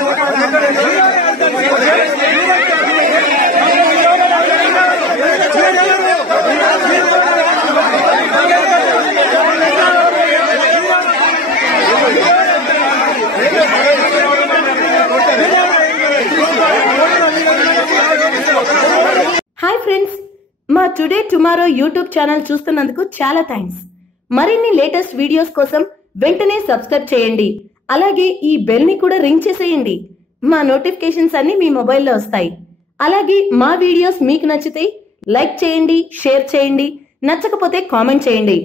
Hi friends, మా today tomorrow YouTube channel చూస్తున్నందుకు చాలా thanks. మరిన్ని లేటెస్ట్ వీడియోస్ కోసం వెంటనే సబ్స్క్రైబ్ చేయండి. అలాగే ఈ బెల్ ని కూడా రింగ్ చేసేయండి. మా నోటిఫికేషన్స్ అన్ని మీ మొబైల్లో వస్తాయి. అలాగే మా వీడియోస్ మీకు నచ్చితే లైక్ చేయండి, షేర్ చేయండి, నచ్చకపోతే కామెంట్ చేయండి.